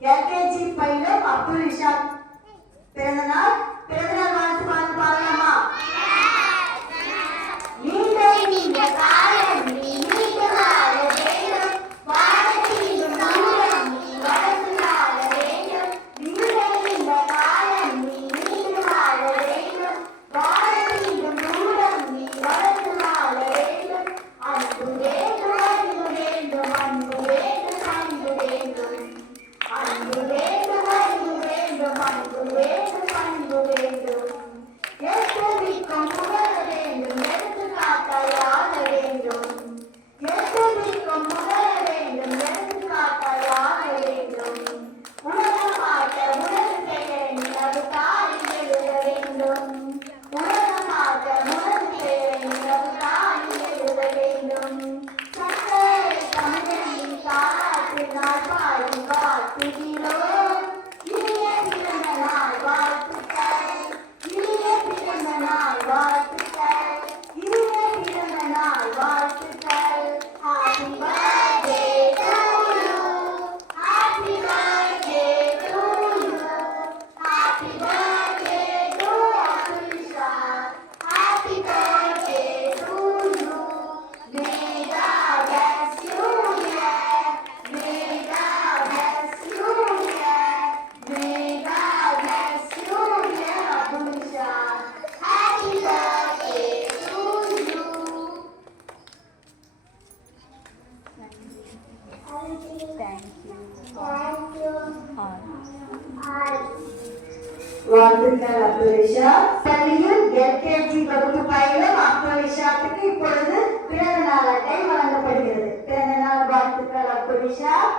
LKG பையன் அப்துல் இஷாக் பிறந்தநாள் வாழ்த்து பாடலாமா? வாழ்த்துக்கள் அப்துல் இஷாக். பள்ளியில் எல்கேஜி வகுப்பு பயிலும் அப்துல் இஷாக்குக்கு இப்பொழுது பிறந்த நாள் அட்டை வழங்கப்படுகிறது. பிறந்த நாள் வாழ்த்துக்கள் அப்துல் இஷாக்.